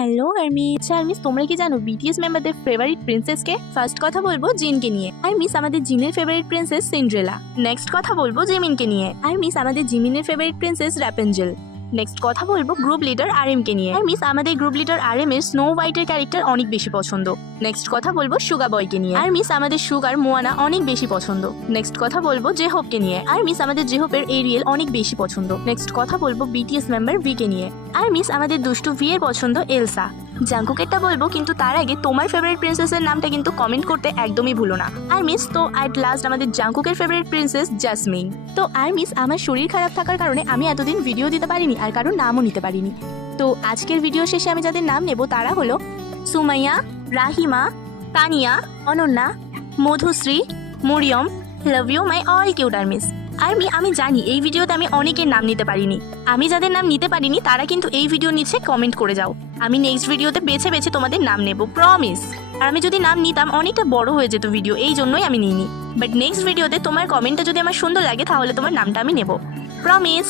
Hello armies, তোমরা কি জানো বিটিএস মেম্বারদের ফেভারিট প্রিন্সেস কে? ফার্স্ট কথা বলবো জিনকে নিয়ে। আর্মিস, আমাদের জিনের ফেভারিট প্রিন্সেস সিন্ড্রেলা। নেক্সট কথা বলবো জিমিনকে নিয়ে। আর্মিস, আমাদের জিমিনের ফেভারিট প্রিন্সেস র্যাপেনজেল। নেক্সট কথা বলবো গ্রুপ লিডার আরএম কে নিয়ে। আর্মিস, আমাদের গ্রুপ লিডার আরএম এর স্নো হোয়াইটের ক্যারেক্টার অনেক বেশি পছন্দ। নেক্সট কথা বলবো সুগা বয়কে নিয়ে। আর্মিস, আমাদের সুগার মোয়ানা অনেক বেশি পছন্দ। নেক্সট কথা বলবো জেহোপকে নিয়ে। আর্মিস, আমাদের জেহোপের এরিয়েল অনেক বেশি পছন্দ। নেক্সট কথা বলবো বিটিএস মেম্বার ভি কে নিয়ে। আর্মিস, আমাদের দুষ্টু ভি এর পছন্দ এলসা। জাঙ্কুকেরটা বলবো, কিন্তু তার আগে তোমার ফেভারিট প্রিন্সেসের নামটা কিন্তু কমেন্ট করতে একদমই ভুলো না। আর্মিস, তো অ্যাট লাস্ট আমাদের জাঙ্কুকের ফেভারিট প্রিন্সেস জাসমিন। তো আর্মিস, আমার শরীর খারাপ থাকার কারণে আমি এতদিন ভিডিও দিতে পারিনি আর কারোর নামও নিতে পারিনি। তো আজকের ভিডিও শেষে আমি যাদের নাম নেব তারা হলো Sumaiya, Rahima, Tania, Ananya, Madhushree, Mariyam. Love you my all cute armies. আমি জানি এই ভিডিওতে আমি অনেকের নাম নিতে পারিনি। আমি যাদের নাম নিতে পারিনি তারা কিন্তু এই ভিডিও নিচে কমেন্ট করে যাও। আমি নেক্সট ভিডিওতে বেছে বেছে তোমাদের নাম নেব, প্রমিস। আর আমি যদি নাম নিতাম অনেকটা বড় হয়ে যেত ভিডিও, এই জন্যই আমি নিইনি। বাট নেক্সট ভিডিওতে তোমার কমেন্টটা যদি আমার সুন্দর লাগে তাহলে তোমার নামটা আমি নেব, প্রমিস।